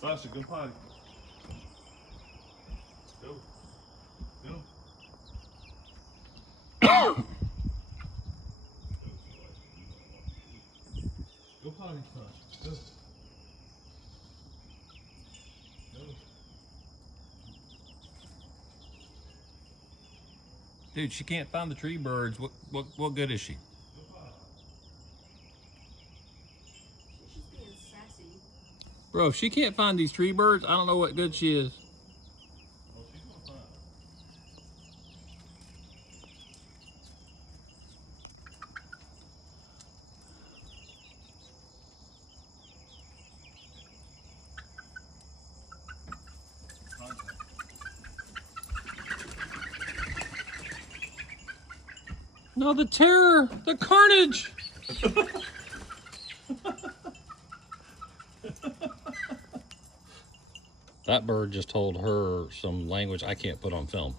Sasha, go potty. Go. Go. Go potty, Sasha. Go. Go. Dude, she can't find the tree birds. What good is she? Go potty. She's just being sassy. Bro, if she can't find these tree birds, I don't know what good she is. Oh, she's gonna find it. Contact. No, the terror, the carnage. That bird just told her some language I can't put on film.